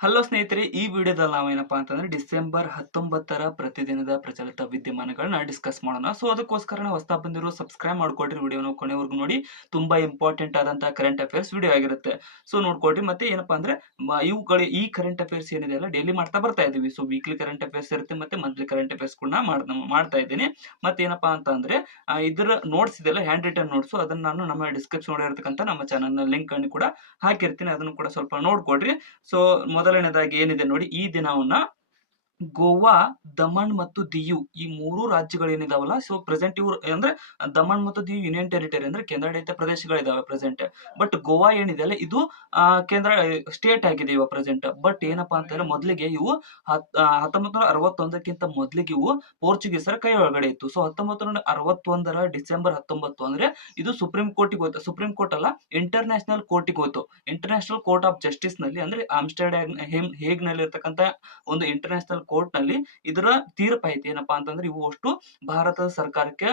Hello ಸ್ನೇಹಿತರೆ, ಈ ವಿಡಿಯೋದಲ್ಲಿ ನಾವೇನಪ್ಪಾ ಅಂತಂದ್ರೆ ಡಿಸೆಂಬರ್ 19ರ ಪ್ರತಿದಿನದ ಪ್ರಚಲಿತ ವಿದ್ಯಮಾನಗಳನ್ನ ಡಿಸ್ಕಸ್ ಮಾಡೋಣ. ಸೊ ಅದಕ್ಕೋಸ್ಕರ ಹೊಸದಾಗಿ ಬಂದಿರೋ ಸಬ್ಸ್ಕ್ರೈಬ್ ಮಾಡ್ಕೊಳ್ರಿ, ವಿಡಿಯೋನ ಕೊನೆವರೆಗೂ ನೋಡಿ. ತುಂಬಾ ಇಂಪಾರ್ಟೆಂಟ್ ಆದಂತಹ ಕರೆಂಟ್ ಅಫೇರ್ಸ್ ವಿಡಿಯೋ ಆಗಿರುತ್ತೆ. ಸೊ ನೋಡ್ಕೊಳ್ರಿ. ಮತ್ತೆ ಏನಪ್ಪಾ ಅಂದ್ರೆ ಇವುಗಳು ಈ ಕರೆಂಟ್ ಅಫೇರ್ಸ್ ಏನಿದೆ ಅಲ್ಲ ಡೈಲಿ ಮಾಡ್ತಾ ಬರ್ತಾ ಇದೀವಿ. ಸೊ ವೀಕ್ಲಿ ಕರೆಂಟ್ ಅಫೇರ್ಸ್ ಇರುತ್ತೆ, ಮತ್ತೆ ಮಂತ್ಲಿ ಕರೆಂಟ್ ಅಫೇರ್ಸ್ ಕೂಡ ಮಾಡ್ತಾ ಇದ್ದೀನಿ. ಮತ್ತೆ ಏನಪ್ಪಾ ಅಂತ ಅಂದ್ರೆ ಇದರ ನೋಟ್ಸ್ ಇದೆಲ್ಲ ಹ್ಯಾಂಡ್ ರಿಟನ್ ನೋಟ್ಸ್, ಅದನ್ನ ನಾನು ನಮ್ಮ ಡಿಸ್ಕ್ರಿಪ್ಷನ್ ಇರತಕ್ಕಂತ ನಮ್ಮ ಚಾನಲ್ ಲಿಂಕ್ ಅನ್ನು ಕೂಡ ಹಾಕಿರ್ತೀನಿ, ಅದನ್ನು ಕೂಡ ಸ್ವಲ್ಪ ನೋಡ್ಕೊಡ್ರಿ. ಸೊ ಮೊದಲನೇದಾಗಿ ಏನಿದೆ ನೋಡಿ, ಈ ದಿನವನ್ನ ಗೋವಾ, ದಮನ್ ಮತ್ತು ದಿಯು ಈ ಮೂರು ರಾಜ್ಯಗಳು ಏನಿದಾವಲ್ಲ, ಸೊ ಪ್ರೆಸೆಂಟ್ ಇವ್ರು ಅಂದ್ರೆ ದಮನ್ ಮತ್ತು ದಿಯು ಯೂನಿಯನ್ ಟೆರಿಟರಿ ಅಂದ್ರೆ ಕೇಂದ್ರಾಡಳಿತ ಪ್ರದೇಶಗಳಿದಾವೆ ಪ್ರೆಸೆಂಟ್. ಬಟ್ ಗೋವಾ ಏನಿದೆ ಅಲ್ಲ ಇದು ಕೇಂದ್ರ ಸ್ಟೇಟ್ ಆಗಿದೆ ಇವಾಗ ಪ್ರೆಸೆಂಟ್. ಬಟ್ ಏನಪ್ಪಾ ಅಂತಂದ್ರೆ ಮೊದಲಿಗೆ ಇವು 1961ಕ್ಕಿಂತ ಮೊದಲಿಗೆ ಇವು ಪೋರ್ಚುಗೀಸರ ಕೈ ಒಳಗಡೆ ಇತ್ತು. ಸೊ 1961ರ ಡಿಸೆಂಬರ್ 19 ಅಂದ್ರೆ ಇದು ಸುಪ್ರೀಂ ಕೋರ್ಟಿಗೆ ಹೋಯ್ತು. ಸುಪ್ರೀಂ ಕೋರ್ಟ್ ಅಲ್ಲ, ಇಂಟರ್ನ್ಯಾಷನಲ್ ಕೋರ್ಟಿಗೆ ಹೋಯ್ತು. ಇಂಟರ್ನ್ಯಾಷನಲ್ ಕೋರ್ಟ್ ಆಫ್ ಜಸ್ಟಿಸ್ ನಲ್ಲಿ ಅಂದ್ರೆ ಆಮ್ಸ್ಟರ್ಡ್ಯಾಮ್ ಹೇಗ್ ನಲ್ಲಿ ಇರ್ತಕ್ಕಂಥ ಒಂದು ಇಂಟರ್ನ್ಯಾಷನಲ್ ಕೋರ್ಟ್ ನಲ್ಲಿ ಇದರ ತೀರ್ಪು ಐತಿ. ಏನಪ್ಪಾ ಅಂತಂದ್ರೆ ಇವು ಅಷ್ಟು ಭಾರತದ ಸರ್ಕಾರಕ್ಕೆ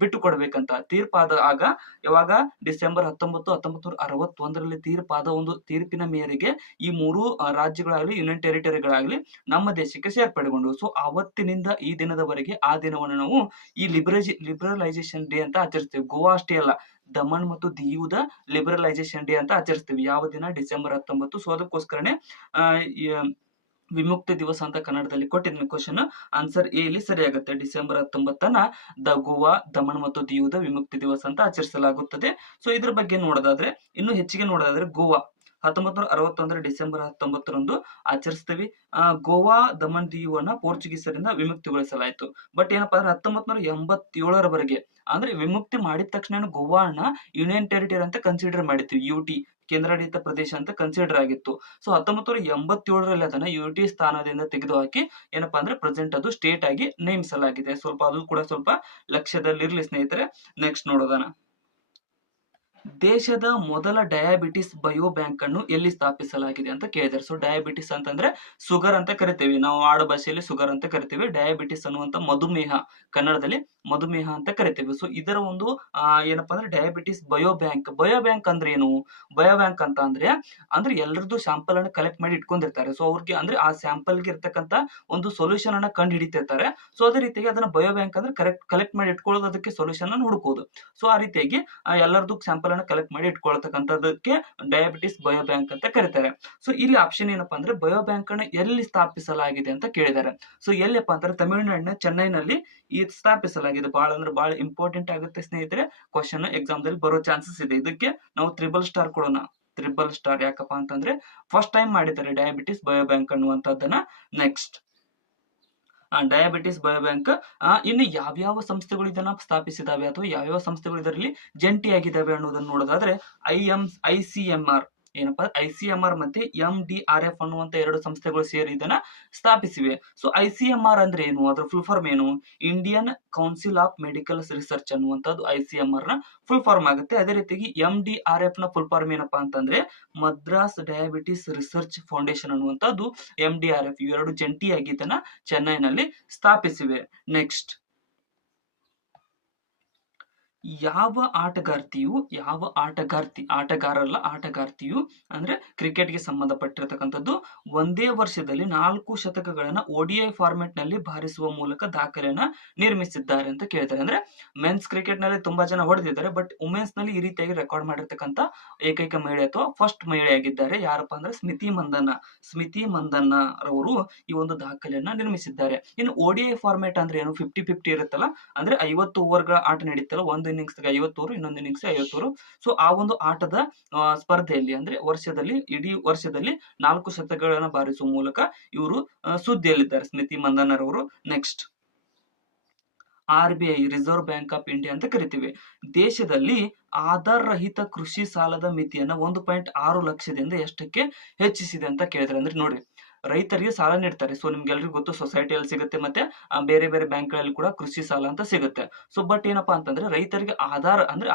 ಬಿಟ್ಟು ಕೊಡ್ಬೇಕಂತ ತೀರ್ಪಾದ ಆಗ ಯಾವಾಗ ಡಿಸೆಂಬರ್ 1961ರಲ್ಲಿ ತೀರ್ಪಾದ ಒಂದು ತೀರ್ಪಿನ ಮೇರೆಗೆ ಈ ಮೂರು ರಾಜ್ಯಗಳಾಗ್ಲಿ ಯೂನಿಯನ್ ಟೆರಿಟರಿಗಳಾಗ್ಲಿ ನಮ್ಮ ದೇಶಕ್ಕೆ ಸೇರ್ಪಡೆಗೊಂಡು. ಸೊ ಅವತ್ತಿನಿಂದ ಈ ದಿನದವರೆಗೆ ಆ ದಿನವನ್ನು ನಾವು ಈ ಲಿಬರಲೈಸೇಷನ್ ಡೇ ಅಂತ ಆಚರಿಸ್ತೇವೆ. ಗೋವಾ ಅಷ್ಟೇ ಅಲ್ಲ, ದಮನ್ ಮತ್ತು ದಿಯುದ ಲಿಬರಲೈಸೇಷನ್ ಡೇ ಅಂತ ಆಚರಿಸ್ತೀವಿ. ಯಾವ ದಿನ? ಡಿಸೆಂಬರ್ 19. ಸೊ ಅದಕ್ಕೋಸ್ಕರನೇ ವಿಮುಕ್ತಿ ದಿವಸ ಅಂತ ಕನ್ನಡದಲ್ಲಿ ಕೊಟ್ಟಿದ್ದೀನಿ ಕ್ವಶನ್. ಆನ್ಸರ್ ಎ ಇಲ್ಲಿ ಸರಿಯಾಗುತ್ತೆ. ಡಿಸೆಂಬರ್ 19ನ ಗೋವಾ, ದಮನ್ ಮತ್ತು ದಿಯುದ ವಿಮುಕ್ತಿ ದಿವಸ ಅಂತ ಆಚರಿಸಲಾಗುತ್ತದೆ. ಸೊ ಇದ್ರ ಬಗ್ಗೆ ನೋಡೋದಾದ್ರೆ, ಇನ್ನು ಹೆಚ್ಚಿಗೆ ನೋಡೋದಾದ್ರೆ ಗೋವಾ 1961 ಡಿಸೆಂಬರ್ 19ರಂದು ಆಚರಿಸ್ತೀವಿ. ಗೋವಾ, ದಮನ್, ದಿಯುವನ್ನ ಪೋರ್ಚುಗೀಸರಿಂದ ವಿಮುಕ್ತಿಗೊಳಿಸಲಾಯಿತು. ಬಟ್ ಏನಪ್ಪಾ ಅಂದ್ರೆ 1987ರವರೆಗೆ ಅಂದ್ರೆ ವಿಮುಕ್ತಿ ಮಾಡಿದ ತಕ್ಷಣ ಗೋವಾನ ಯೂನಿಯನ್ ಟೆರಿಟರಿ ಅಂತ ಕನ್ಸಿಡರ್ ಮಾಡಿದ್ವಿ. ಯುಟಿ ಕೇಂದ್ರಾಡಳಿತ ಪ್ರದೇಶ ಅಂತ ಕನ್ಸಿಡರ್ ಆಗಿತ್ತು. ಸೊ 1987ರಲ್ಲಿ ಅದನ್ನ ಯುಟಿ ಸ್ಥಾನದಿಂದ ತೆಗೆದುಹಾಕಿ ಏನಪ್ಪಾ ಅಂದ್ರೆ ಪ್ರೆಸೆಂಟ್ ಅದು ಸ್ಟೇಟ್ ಆಗಿ ನೇಮಿಸಲಾಗಿದೆ. ಸ್ವಲ್ಪ ಅದು ಕೂಡ ಸ್ವಲ್ಪ ಲಕ್ಷ್ಯದಲ್ಲಿರ್ಲಿ ಸ್ನೇಹಿತರೆ. ನೆಕ್ಸ್ಟ್ ನೋಡೋದನ, ದೇಶದ ಮೊದಲ ಡಯಾಬಿಟಿಸ್ ಬಯೋ ಬ್ಯಾಂಕ್ ಅನ್ನು ಎಲ್ಲಿ ಸ್ಥಾಪಿಸಲಾಗಿದೆ ಅಂತ ಕೇಳಿದ್ದಾರೆ. ಸೊ ಡಯಾಬಿಟಿಸ್ ಅಂತಂದ್ರೆ ಶುಗರ್ ಅಂತ ಕರಿತೀವಿ ನಾವು, ಆಡು ಭಾಷೆಯಲ್ಲಿ ಶುಗರ್ ಅಂತ ಕರಿತೀವಿ. ಡಯಾಬಿಟಿಸ್ ಅನ್ನುವಂತ ಮಧುಮೇಹ, ಕನ್ನಡದಲ್ಲಿ ಮಧುಮೇಹ ಅಂತ ಕರಿತೀವಿ. ಸೊ ಇದರ ಒಂದು ಏನಪ್ಪಾ ಅಂದ್ರೆ ಡಯಾಬಿಟಿಸ್ ಬಯೋ ಬ್ಯಾಂಕ್ ಅಂದ್ರೆ ಏನು? ಬಯೋ ಬ್ಯಾಂಕ್ ಅಂತ ಅಂದ್ರೆ ಎಲ್ಲರದ್ದು ಸ್ಯಾಂಪಲ್ ಅನ್ನು ಕಲೆಕ್ಟ್ ಮಾಡಿ ಇಟ್ಕೊಂಡಿರ್ತಾರೆ. ಸೊ ಅವ್ರಿಗೆ ಅಂದ್ರೆ ಆ ಸ್ಯಾಂಪಲ್ ಗೆ ಇರ್ತಕ್ಕಂತ ಒಂದು ಸೊಲ್ಯೂಷನ್ ಅನ್ನ ಕಂಡು ಹಿಡಿತಿರ್ತಾರೆ. ಸೊ ಅದೇ ರೀತಿಯಾಗಿ ಅದನ್ನ ಬಯೋ ಬ್ಯಾಂಕ್ ಅಂದ್ರೆ ಕಲೆಕ್ಟ್ ಮಾಡಿ ಇಟ್ಕೊಳ್ಳೋದು, ಅದಕ್ಕೆ ಸೊಲ್ಯೂಷನ್ ಅನ್ನು ಹುಡುಕೋದು. ಸೊ ಆ ರೀತಿಯಾಗಿ ಎಲ್ಲರದ್ದು ಸ್ಯಾಂಪಲ್ ಅನ್ನು ಕಲೆಕ್ಟ್ ಮಾಡಿ ಇಟ್ಕೊಳ್ತಕ್ಕಂಥದಕ್ಕೆ ಡಯಾಬಿಟಿಸ್ ಬಯೋ ಬ್ಯಾಂಕ್ ಅಂತ ಕರೀತಾರೆ. ಸೊ ಇಲ್ಲಿ ಆಪ್ಷನ್ ಏನಪ್ಪಾ ಅಂದ್ರೆ ಬಯೋ ಬ್ಯಾಂಕ್ ಅನ್ನು ಎಲ್ಲಿ ಸ್ಥಾಪಿಸಲಾಗಿದೆ ಅಂತ ಕೇಳಿದ್ದಾರೆ. ಸೊ ಎಲ್ಲಿಯಪ್ಪ ಅಂದ್ರೆ ತಮಿಳುನಾಡಿನ ಚೆನ್ನೈನಲ್ಲಿ ಈ ಸ್ಥಾಪಿಸಲಾಗಿದೆ. ಬಹಳ ಇಂಪಾರ್ಟೆಂಟ್ ಆಗುತ್ತೆ ಸ್ನೇಹಿತರೆ. ಕ್ವಶನ್ ಎಕ್ಸಾಮ್ ದಲ್ಲಿ ಬರೋ ಚಾನ್ಸಸ್ ಇದೆ. ಇದಕ್ಕೆ ನಾವು ತ್ರಿಬಲ್ ಸ್ಟಾರ್ ಕೊಡೋಣ. ತ್ರಿಬಲ್ ಸ್ಟಾರ್ ಯಾಕಪ್ಪ ಅಂತಂದ್ರೆ ಫಸ್ಟ್ ಟೈಮ್ ಮಾಡಿದ್ದಾರೆ ಡಯಾಬಿಟಿಸ್ ಬಯೋ ಬ್ಯಾಂಕ್ ಅನ್ನುವಂಥದ್ದನ್ನ. ನೆಕ್ಸ್ಟ್ ಡಯಾಬಿಟಿಸ್ ಬಯೋ ಬ್ಯಾಂಕ್ ಇನ್ನು ಯಾವ್ಯಾವ ಸಂಸ್ಥೆಗಳು ಇದನ್ನ ಸ್ಥಾಪಿಸಿದಾವೆ ಅಥವಾ ಯಾವ್ಯಾವ ಸಂಸ್ಥೆಗಳು ಇದರಲ್ಲಿ ಜಂಟಿಯಾಗಿದ್ದಾವೆ ಅನ್ನೋದನ್ನ ನೋಡೋದಾದ್ರೆ ICMR ಏನಪ್ಪಾ ICMR ಮತ್ತೆ MDRF ಅನ್ನುವಂತ ಎರಡು ಸಂಸ್ಥೆಗಳು ಸೇರಿ ಇದನ್ನ ಸ್ಥಾಪಿಸಿವೆ. ಸೊ ICMR ಅಂದ್ರೆ ಏನು? ಅದ್ರ ಫುಲ್ ಫಾರ್ಮ್ ಏನು? Indian Council of Medical Research ಅನ್ನುವಂಥದ್ದು ICMR ನ ಫುಲ್ ಫಾರ್ಮ್ ಆಗುತ್ತೆ. ಅದೇ ರೀತಿಯಾಗಿ MDRF ನ ಫುಲ್ ಫಾರ್ಮ್ ಏನಪ್ಪಾ ಅಂತಂದ್ರೆ ಮದ್ರಾಸ್ ಡಯಾಬಿಟಿಸ್ ರಿಸರ್ಚ್ ಫೌಂಡೇಶನ್ ಅನ್ನುವಂಥದ್ದು MDRF ಇವೆರಡು ಜಂಟಿಯಾಗಿ ಇದನ್ನ ಚೆನ್ನೈನಲ್ಲಿ ಸ್ಥಾಪಿಸಿವೆ. ನೆಕ್ಸ್ಟ್, ಯಾವ ಆಟಗಾರ್ತಿಯು ಅಂದ್ರೆ ಕ್ರಿಕೆಟ್ಗೆ ಸಂಬಂಧಪಟ್ಟಿರತಕ್ಕಂಥದ್ದು ಒಂದೇ ವರ್ಷದಲ್ಲಿ 4 ಶತಕಗಳನ್ನ ODI ಫಾರ್ಮೆಟ್ ನಲ್ಲಿ ಬಾರಿಸುವ ಮೂಲಕ ದಾಖಲೆಯನ್ನ ನಿರ್ಮಿಸಿದ್ದಾರೆ ಅಂತ ಕೇಳ್ತಾರೆ. ಅಂದ್ರೆ ಮೆನ್ಸ್ ಕ್ರಿಕೆಟ್ ನಲ್ಲಿ ತುಂಬಾ ಜನ ಹೊಡೆದಿದ್ದಾರೆ, ಬಟ್ ವುಮೆನ್ಸ್ ನಲ್ಲಿ ಈ ರೀತಿಯಾಗಿ ರೆಕಾರ್ಡ್ ಮಾಡಿರ್ತಕ್ಕಂಥ ಏಕೈಕ ಮಹಿಳೆ ಅಥವಾ ಫಸ್ಟ್ ಮಹಿಳೆಯಾಗಿದ್ದಾರೆ. ಯಾರಪ್ಪ ಅಂದ್ರೆ ಸ್ಮಿತಿ ಮಂದನ್ನ ರವರು ಈ ಒಂದು ದಾಖಲೆಯನ್ನ ನಿರ್ಮಿಸಿದ್ದಾರೆ. ಇನ್ನು ODI ಫಾರ್ಮೆಟ್ ಅಂದ್ರೆ ಏನು? 50-50 ಇರುತ್ತಲ್ಲ, ಅಂದ್ರೆ 50 ಓವರ್ಗಳ ಆಟ ನಡೀತಲ್ಲ, ಒಂದು ಇನ್ನಿಂಗ್ಸ್ 50 ಓವರ್, ಇನ್ನೊಂದು ಇನ್ನಿಂಗ್ಸ್ 50 ಓವರ್. ಸೊ ಆ ಒಂದು ಆಟದ ಸ್ಪರ್ಧೆಯಲ್ಲಿ ಅಂದ್ರೆ ಇಡೀ ವರ್ಷದಲ್ಲಿ 4 ಶತಕಗಳನ್ನ ಬಾರಿಸುವ ಮೂಲಕ ಇವರು ಸುದ್ದಿಯಲ್ಲಿದ್ದಾರೆ, ಸ್ಮಿತಿ ಮಂದನ್ನರವರು. Next, RBI reserve bank of India ಅಂತ ಕರಿತೀವಿ. ದೇಶದಲ್ಲಿ ಆಧಾರ್ ರಹಿತ ಕೃಷಿ ಸಾಲದ ಮಿತಿಯನ್ನ 1.6 ಲಕ್ಷದಿಂದ ಎಷ್ಟಕ್ಕೆ ಹೆಚ್ಚಿಸಿದೆ ಅಂತ ಕೇಳಿದ್ರೆ, ಅಂದ್ರೆ ನೋಡಿ ರೈತರಿಗೆ ಸಾಲ ನೀಡ್ತಾರೆ. ಸೊ ನಿಮ್ಗೆಲ್ರಿಗೂ ಗೊತ್ತು, ಸೊಸೈಟಿಯಲ್ಲಿ ಸಿಗುತ್ತೆ, ಮತ್ತೆ ಬೇರೆ ಬೇರೆ ಬ್ಯಾಂಕ್ಗಳಲ್ಲಿ ಕೂಡ ಕೃಷಿ ಸಾಲ ಅಂತ ಸಿಗುತ್ತೆ. ಸೊ ಬಟ್ ಏನಪ್ಪಾ ಅಂತಂದ್ರೆ ರೈತರಿಗೆ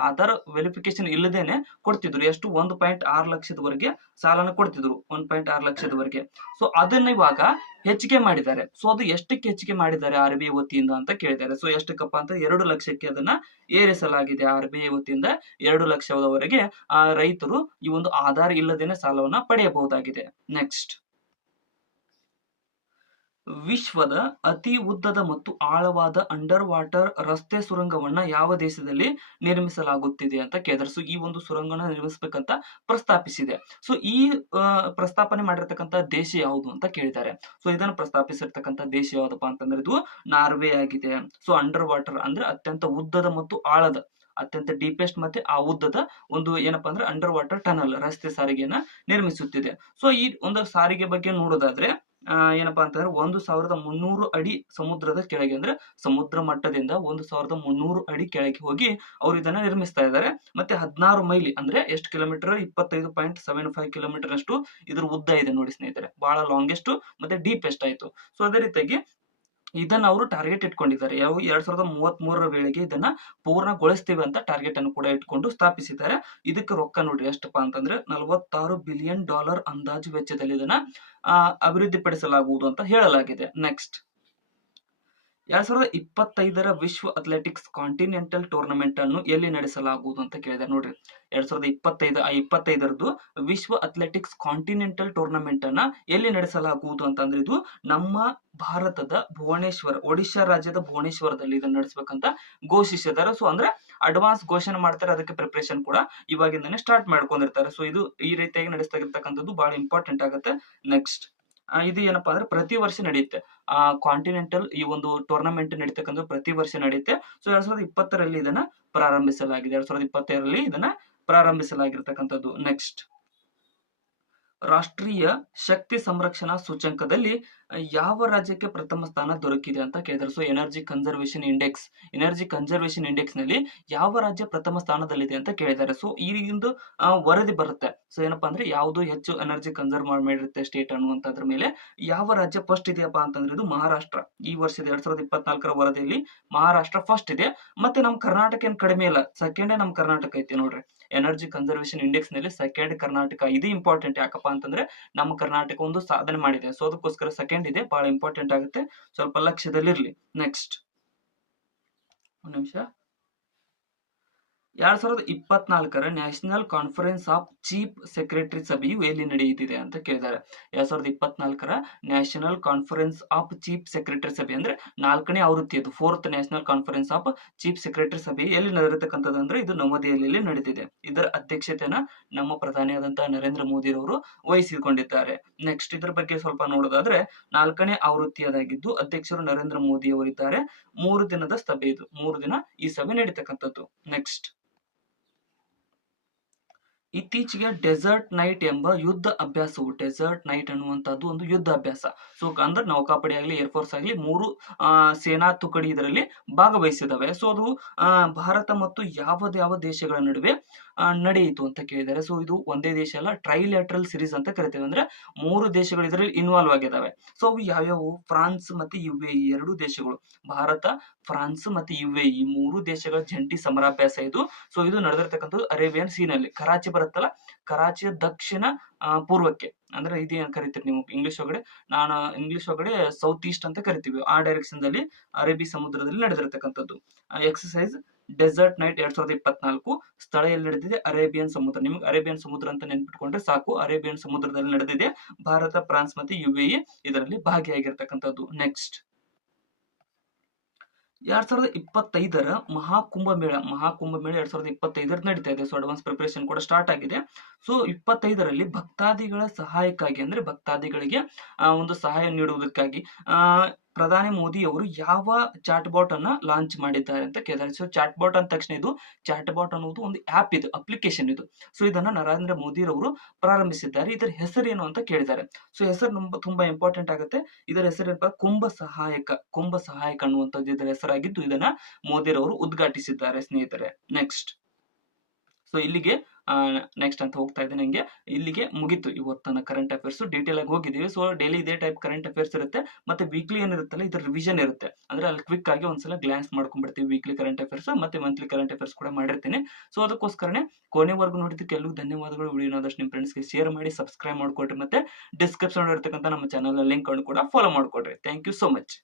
ಆಧಾರ್ ವೆರಿಫಿಕೇಶನ್ ಇಲ್ಲದೇನೆ ಕೊಡ್ತಿದ್ರು. ಎಷ್ಟು? 1.6 ಲಕ್ಷದವರೆಗೆ ಸಾಲನ ಕೊಡ್ತಿದ್ರು, 1.6 ಲಕ್ಷದವರೆಗೆ. ಸೊ ಅದನ್ನ ಇವಾಗ ಹೆಚ್ಚಿಗೆ ಮಾಡಿದ್ದಾರೆ. ಸೊ ಅದು ಎಷ್ಟಕ್ಕೆ ಹೆಚ್ಚಿಗೆ ಮಾಡಿದ್ದಾರೆ RBI ವತಿಯಿಂದ ಅಂತ ಕೇಳಿದ್ದಾರೆ. ಸೊ ಎಷ್ಟಕ್ಕಪ್ಪ ಅಂತ 2 ಲಕ್ಷಕ್ಕೆ ಅದನ್ನ ಏರಿಸಲಾಗಿದೆ. RBI ವತಿಯಿಂದ 2 ಲಕ್ಷದವರೆಗೆ ರೈತರು ಈ ಒಂದು ಆಧಾರ್ ಇಲ್ಲದೇನೆ ಸಾಲವನ್ನ ಪಡೆಯಬಹುದಾಗಿದೆ. ನೆಕ್ಸ್ಟ್, ವಿಶ್ವದ ಅತಿ ಉದ್ದದ ಮತ್ತು ಆಳವಾದ ಅಂಡರ್ ವಾಟರ್ ರಸ್ತೆ ಸುರಂಗವನ್ನ ಯಾವ ದೇಶದಲ್ಲಿ ನಿರ್ಮಿಸಲಾಗುತ್ತಿದೆ ಅಂತ ಕೇಳಿದ್ರೆ, ಸೊ ಈ ಒಂದು ಸುರಂಗನ ನಿರ್ಮಿಸಬೇಕಂತ ಪ್ರಸ್ತಾಪಿಸಿದೆ. ಸೊ ಈ ಪ್ರಸ್ತಾಪನೆ ಮಾಡಿರ್ತಕ್ಕಂಥ ದೇಶ ಯಾವುದು ಅಂತ ಕೇಳಿದ್ದಾರೆ. ಸೊ ಇದನ್ನು ಪ್ರಸ್ತಾಪಿಸಿರ್ತಕ್ಕಂಥ ದೇಶ ಯಾವ್ದಪ್ಪ ಅಂತಂದ್ರೆ ಇದು ನಾರ್ವೆ ಆಗಿದೆ. ಸೊ ಅಂಡರ್ ವಾಟರ್ ಅಂದ್ರೆ ಅತ್ಯಂತ ಉದ್ದದ ಮತ್ತು ಆಳದ, ಅತ್ಯಂತ ಡೀಪೆಸ್ಟ್ ಮತ್ತೆ ಆ ಉದ್ದದ ಒಂದು ಏನಪ್ಪಾ ಅಂದ್ರೆ ಅಂಡರ್ ವಾಟರ್ ಟನಲ್ ರಸ್ತೆ ಸಾರಿಗೆಯನ್ನ ನಿರ್ಮಿಸುತ್ತಿದೆ. ಸೊ ಈ ಒಂದು ಸಾರಿಗೆ ಬಗ್ಗೆ ನೋಡೋದಾದ್ರೆ ಏನಪ್ಪಾ ಅಂತಂದ್ರೆ 1300 ಅಡಿ ಸಮುದ್ರದ ಕೆಳಗೆ, ಅಂದ್ರೆ ಸಮುದ್ರ ಮಟ್ಟದಿಂದ 1300 ಅಡಿ ಕೆಳಗೆ ಹೋಗಿ ಅವ್ರು ಇದನ್ನ ನಿರ್ಮಿಸ್ತಾ ಇದ್ದಾರೆ. ಮತ್ತೆ 16 ಮೈಲಿ ಅಂದ್ರೆ ಎಷ್ಟು ಕಿಲೋಮೀಟರ್, 25.75 ಕಿಲೋಮೀಟರ್ ಅಷ್ಟು ಇದ್ರ ಉದ್ದ ಇದೆ ನೋಡಿ ಸ್ನೇಹಿತರೆ. ಬಹಳ ಲಾಂಗೆಸ್ಟ್ ಮತ್ತೆ ಡೀಪೆಸ್ಟ್ ಆಯ್ತು. ಸೊ ಅದೇ ರೀತಿಯಾಗಿ ಇದನ್ನ ಅವರು ಟಾರ್ಗೆಟ್ ಇಟ್ಕೊಂಡಿದ್ದಾರೆ. ಯಾವ 2033ರ ವೇಳೆಗೆ ಇದನ್ನ ಪೂರ್ಣಗೊಳಿಸ್ತೇವೆ ಅಂತ ಟಾರ್ಗೆಟ್ ಅನ್ನು ಕೂಡ ಇಟ್ಕೊಂಡು ಸ್ಥಾಪಿಸಿದ್ದಾರೆ. ಇದಕ್ಕೆ ರೊಕ್ಕ ನೋಡ್ರಿ ಎಷ್ಟಪ್ಪ ಅಂತಂದ್ರೆ $46 ಬಿಲಿಯನ್ ಅಂದಾಜು ವೆಚ್ಚದಲ್ಲಿ ಇದನ್ನ ಅಭಿವೃದ್ಧಿ ಪಡಿಸಲಾಗುವುದು ಅಂತ ಹೇಳಲಾಗಿದೆ. ನೆಕ್ಸ್ಟ್ 2025ರ ವಿಶ್ವ ಅಥ್ಲೆಟಿಕ್ಸ್ ಕಾಂಟಿನೆಂಟಲ್ ಟೂರ್ನಮೆಂಟ್ ಅನ್ನು ಎಲ್ಲಿ ನಡೆಸಲಾಗುವುದು ಅಂತ ಕೇಳಿದ್ದಾರೆ ನೋಡ್ರಿ. 2025 ವಿಶ್ವ ಅಥ್ಲೆಟಿಕ್ಸ್ ಕಾಂಟಿನೆಂಟಲ್ ಟೂರ್ನಮೆಂಟ್ ಅನ್ನ ಎಲ್ಲಿ ನಡೆಸಲಾಗುವುದು ಅಂತಂದ್ರೆ ಇದು ನಮ್ಮ ಭಾರತದ ಭುವನೇಶ್ವರ, ಒಡಿಶಾ ರಾಜ್ಯದ ಭುವನೇಶ್ವರದಲ್ಲಿ ಇದನ್ನ ನಡೆಸಬೇಕಂತ ಘೋಷಿಸಿದ್ದಾರೆ. ಸೊ ಅಂದ್ರೆ ಅಡ್ವಾನ್ಸ್ ಘೋಷಣೆ ಮಾಡ್ತಾರೆ, ಅದಕ್ಕೆ ಪ್ರಿಪರೇಷನ್ ಕೂಡ ಇವಾಗಿಂದಾನೆ ಸ್ಟಾರ್ಟ್ ಮಾಡ್ಕೊಂಡಿರ್ತಾರೆ. ಸೊ ಇದು ಈ ರೀತಿಯಾಗಿ ನಡೆಸ್ತಾ ಇರ್ತಕ್ಕಂಥದ್ದು ಬಹಳ ಇಂಪಾರ್ಟೆಂಟ್ ಆಗುತ್ತೆ. ನೆಕ್ಸ್ಟ್ ಇದು ಏನಪ್ಪಾ ಅಂದ್ರೆ ಪ್ರತಿ ವರ್ಷ ನಡೆಯುತ್ತೆ. ಕಾಂಟಿನೆಂಟಲ್ ಈ ಒಂದು ಟೂರ್ನಮೆಂಟ್ ನಡೀತಕ್ಕಂಥ ಪ್ರತಿ ವರ್ಷ ನಡೆಯುತ್ತೆ. ಸೊ 2020ರಲ್ಲಿ ಇದನ್ನ ಪ್ರಾರಂಭಿಸಲಾಗಿದೆ. 2022ರಲ್ಲಿ ಇದನ್ನ ಪ್ರಾರಂಭಿಸಲಾಗಿರ್ತಕ್ಕಂಥದ್ದು. ನೆಕ್ಸ್ಟ್ ರಾಷ್ಟ್ರೀಯ ಶಕ್ತಿ ಸಂರಕ್ಷಣಾ ಸೂಚ್ಯಂಕದಲ್ಲಿ ಯಾವ ರಾಜ್ಯಕ್ಕೆ ಪ್ರಥಮ ಸ್ಥಾನ ದೊರಕಿದೆ ಅಂತ ಕೇಳಿದ್ರು. ಸೊ ಎನರ್ಜಿ ಕನ್ಸರ್ವೇಷನ್ ಇಂಡೆಕ್ಸ್ ನಲ್ಲಿ ಯಾವ ರಾಜ್ಯ ಪ್ರಥಮ ಸ್ಥಾನದಲ್ಲಿದೆ ಅಂತ ಕೇಳಿದ್ದಾರೆ. ಸೊ ಈ ಒಂದು ವರದಿ ಬರುತ್ತೆ. ಸೊ ಏನಪ್ಪಾ ಅಂದ್ರೆ ಯಾವುದು ಹೆಚ್ಚು ಎನರ್ಜಿ ಕನ್ಸರ್ವ್ ಮಾಡಿರುತ್ತೆ ಸ್ಟೇಟ್ ಅನ್ನುವಂಥದ್ರ ಮೇಲೆ ಯಾವ ರಾಜ್ಯ ಫಸ್ಟ್ ಇದೆಯಪ್ಪ ಅಂತಂದ್ರೆ ಇದು ಮಹಾರಾಷ್ಟ್ರ. ಈ ವರ್ಷದ 2024ರ ವರದಿಯಲ್ಲಿ ಮಹಾರಾಷ್ಟ್ರ ಫಸ್ಟ್ ಇದೆ. ಮತ್ತೆ ನಮ್ ಕರ್ನಾಟಕ ಏನ್ ಕಡಿಮೆ ಇಲ್ಲ, ಸೆಕೆಂಡ್ ನಮ್ ಕರ್ನಾಟಕ ಐತಿ ನೋಡ್ರಿ. ಎನರ್ಜಿ ಕನ್ಸರ್ವೇಷನ್ ಇಂಡೆಕ್ಸ್ ನಲ್ಲಿ ಸೆಕೆಂಡ್ ಕರ್ನಾಟಕ. ಇದು ಇಂಪಾರ್ಟೆಂಟ್ ಯಾಕಪ್ಪ ಅಂತಂದ್ರೆ ನಮ್ಮ ಕರ್ನಾಟಕ ಒಂದು ಸಾಧನೆ ಮಾಡಿದೆ. ಸೊ ಅದಕ್ಕೋಸ್ಕರ ಸೆಕೆಂಡ್ ಇದೆ, ಬಹಳ ಇಂಪಾರ್ಟೆಂಟ್ ಆಗುತ್ತೆ, ಸ್ವಲ್ಪ ಲಕ್ಷ್ಯದಲ್ಲಿರ್ಲಿ. ನೆಕ್ಸ್ಟ್ ಒಂದು ನಿಮಿಷ. 2024ರ national conference of chief secretary ಸಭೆಯು ಎಲ್ಲಿ ನಡೆಯುತ್ತಿದೆ ಅಂತ ಕೇಳಿದ್ದಾರೆ. 2024ರ national conference of chief secretary ಸಭೆ ಅಂದ್ರೆ 4ನೇ ಆವೃತ್ತಿ, ಅದು 4th national conference of chief secretary ಸಭೆ ಎಲ್ಲಿ ನಡೆದಿರ್ತಕ್ಕಂಥದ್ದು ಅಂದ್ರೆ ಇದು ನವದೆಹಲಿಯಲ್ಲಿ ನಡೆದಿದೆ. ಇದರ ಅಧ್ಯಕ್ಷತೆಯನ್ನ ನಮ್ಮ ಪ್ರಧಾನಿಯಾದಂತಹ ನರೇಂದ್ರ ಮೋದಿ ಅವರು ವಹಿಸಿಕೊಂಡಿದ್ದಾರೆ. ನೆಕ್ಸ್ಟ್ ಇದ್ರ ಬಗ್ಗೆ ಸ್ವಲ್ಪ ನೋಡೋದಾದ್ರೆ 4ನೇ ಆವೃತ್ತಿಯದಾಗಿದ್ದು ಅಧ್ಯಕ್ಷರು ನರೇಂದ್ರ ಮೋದಿ ಅವರಿದ್ದಾರೆ. 3 ದಿನದ ಸಭೆ ಇದು, 3 ದಿನ ಈ ಸಭೆ ನಡೀತಕ್ಕಂಥದ್ದು. ನೆಕ್ಸ್ಟ್ ಇತ್ತೀಚೆಗೆ ಡೆಸರ್ಟ್ ನೈಟ್ ಎಂಬ ಯುದ್ಧ ಅಭ್ಯಾಸವು, ಡೆಸರ್ಟ್ ನೈಟ್ ಅನ್ನುವಂಥದ್ದು ಒಂದು ಯುದ್ಧ ಅಭ್ಯಾಸ. ಸೊ ಅಂದ್ರೆ ನೌಕಾಪಡೆ ಆಗಲಿ ಏರ್ಫೋರ್ಸ್ ಆಗಲಿ 3 ಸೇನಾ ತುಕಡಿ ಇದರಲ್ಲಿ ಭಾಗವಹಿಸಿದವೆ. ಸೊ ಅದು ಭಾರತ ಮತ್ತು ಯಾವ ದೇಶಗಳ ನಡುವೆ ನಡೆಯಿತು ಅಂತ ಕೇಳಿದ್ದಾರೆ. ಸೊ ಇದು ಒಂದೇ ದೇಶ ಅಲ್ಲ, ಟ್ರೈಲ್ಯಾಟ್ರಲ್ ಸಿರೀಸ್ ಅಂತ ಕರಿತೇವೆ. ಅಂದ್ರೆ 3 ದೇಶಗಳು ಇದರಲ್ಲಿ ಇನ್ವಾಲ್ವ್ ಆಗಿದ್ದಾವೆ. ಸೊ ಅವು ಯಾವ್ಯಾವು? ಫ್ರಾನ್ಸ್ ಮತ್ತೆ UAE 2 ದೇಶಗಳು, ಭಾರತ, ಫ್ರಾನ್ಸ್ ಮತ್ತೆ UAE ಈ 3 ದೇಶಗಳ ಜಂಟಿ ಸಮರಾಭ್ಯಾಸ ಇದು. ಸೊ ಇದು ನಡೆದಿರ್ತಕ್ಕಂಥದ್ದು ಅರೇಬಿಯನ್ ಸೀ ನಲ್ಲಿ. ಕರಾಚಿ ಬರುತ್ತಲ್ಲ, ಕರಾಚಿಯ ದಕ್ಷಿಣ ಪೂರ್ವಕ್ಕೆ, ಅಂದ್ರೆ ಇದೇನ್ ಕರಿತೀರಿ ನೀವು ಇಂಗ್ಲಿಷ್ ಒಳಗಡೆ, ಇಂಗ್ಲಿಷ್ ಒಳಗಡೆ ಸೌತ್ ಈಸ್ಟ್ ಅಂತ ಕರಿತೀವಿ. ಆ ಡೈರೆಕ್ಷನ್ ದಲ್ಲಿ ಅರೇಬಿ ಸಮುದ್ರದಲ್ಲಿ ನಡೆದಿರ್ತಕ್ಕಂಥದ್ದು ಎಕ್ಸರ್ಸೈಸ್ ಡೆಸರ್ಟ್ ನೈಟ್ 2024. ಸ್ಥಳ ಎಲ್ಲಿ ನಡೆದಿದೆ? ಅರೇಬಿಯನ್ ಸಮುದ್ರ. ನಿಮ್ಗೆ ಅರೇಬಿಯನ್ ಸಮುದ್ರ ಅಂತ ನೆನ್ಪಿಟ್ಕೊಂಡ್ರೆ ಸಾಕು. ಅರೇಬಿಯನ್ ಸಮುದ್ರದಲ್ಲಿ ನಡೆದಿದೆ. ಭಾರತ, ಫ್ರಾನ್ಸ್ ಮತ್ತೆ UAE ಇದರಲ್ಲಿ ಭಾಗಿಯಾಗಿರ್ತಕ್ಕಂಥದ್ದು. ನೆಕ್ಸ್ಟ್ 2025ರ ಮಹಾಕುಂಭಮೇಳ 2025 ನಡೀತಾ ಇದೆ. ಸೊ ಅಡ್ವಾನ್ಸ್ ಪ್ರಿಪರೇಷನ್ ಕೂಡ ಸ್ಟಾರ್ಟ್ ಆಗಿದೆ. ಸೊ 25ರಲ್ಲಿ ಭಕ್ತಾದಿಗಳ ಸಹಾಯಕ್ಕಾಗಿ, ಅಂದ್ರೆ ಭಕ್ತಾದಿಗಳಿಗೆ ಒಂದು ಸಹಾಯ ನೀಡುವುದಕ್ಕಾಗಿ ಪ್ರಧಾನಿ ಮೋದಿ ಅವರು ಯಾವ ಚಾಟ್ ಬಾಟ್ ಅನ್ನ ಲಾಂಚ್ ಮಾಡಿದ್ದಾರೆ ಅಂತ ಕೇಳಿದ್ದಾರೆ. ಸೊ ಚಾಟ್ ಬಾಟ್ ಅಂದ ತಕ್ಷಣ ಇದು ಚಾಟ್ ಬಾಟ್ ಅನ್ನೋದು ಒಂದು ಆಪ್ ಇದು, ಅಪ್ಲಿಕೇಶನ್ ಇದು. ಸೊ ಇದನ್ನ ನರೇಂದ್ರ ಮೋದಿ ಅವರು ಪ್ರಾರಂಭಿಸಿದ್ದಾರೆ. ಇದರ ಹೆಸರೇನು ಅಂತ ಕೇಳಿದ್ದಾರೆ. ಸೊ ಹೆಸರು ತುಂಬಾ ಇಂಪಾರ್ಟೆಂಟ್ ಆಗುತ್ತೆ. ಇದರ ಹೆಸರೇನಪ್ಪ? ಕುಂಭ ಸಹಾಯಕ ಅನ್ನುವಂಥದ್ದು ಇದರ ಹೆಸರಾಗಿದ್ದು ಇದನ್ನ ಮೋದಿರವರು ಉದ್ಘಾಟಿಸಿದ್ದಾರೆ ಸ್ನೇಹಿತರೆ. ನೆಕ್ಸ್ಟ್ ಸೊ ಇಲ್ಲಿಗೆ ನೆಕ್ಸ್ಟ್ ಅಂತ ಹೋಗ್ತಾ ಇದ್ದೇನೆ. ನಂಗೆ ಇಲ್ಲಿಗೆ ಮುಗಿತು ಇವತ್ತಿನ ಕರೆಂಟ್ ಅಫೇರ್ಸ್. ಡೀಟೇಲ್ ಆಗಿ ಹೋಗಿದ್ದೀವಿ. ಸೊ ಡೈಲಿ ಇದೇ ಟೈಪ್ ಕರೆಂಟ್ ಅಫೇರ್ಸ್ ಇರುತ್ತೆ. ಮತ್ತೆ ವೀಕ್ಲಿ ಏನಿರುತ್ತಲ್ಲ ಇದ್ರ ರಿವಿಷನ್ ಇರುತ್ತೆ. ಅಂದ್ರೆ ಅಲ್ಲಿ ಕ್ವಿಕ್ ಆಗಿ ಒಂದ್ಸಲ ಗ್ಲಾನ್ಸ್ ಮಾಡ್ಕೊಂಡ್ಬಿಡ್ತೀವಿ ವೀಕ್ಲಿ ಕರೆಂಟ್ ಅಫೇರ್ಸ್ ಮತ್ತೆ ಮಂತ್ಲಿ ಕರೆಂಟ್ ಅಫೇರ್ಸ್ ಕೂಡ ಮಾಡಿರ್ತೀನಿ. ಸೊ ಅದಕ್ಕೋಸ್ಕರನೇ ಕೊನೆವರೆಗೂ ನೋಡಿದ್ದಕ್ಕೆ ಎಲ್ಲರಿಗೂ ಧನ್ಯವಾದಗಳು. ವಿಡಿಯೋ ಆದಷ್ಟು ನಿಮ್ಮ ಫ್ರೆಂಡ್ಸ್ಗೆ ಶೇರ್ ಮಾಡಿ, ಸಬ್ಸ್ಕ್ರೈಬ್ ಮಾಡ್ಕೊಡ್ರಿ. ಮತ್ತೆ ಡಿಸ್ಕ್ರಿಪ್ಷನ್ ಇರ್ತಕ್ಕಂಥ ನಮ್ಮ ಚಾನಲ್ ಲಿಂಕ್ ಅನ್ನು ಕೂಡ ಫಾಲೋ ಮಾಡ್ಕೊಡ್ರಿ. Thank you so much.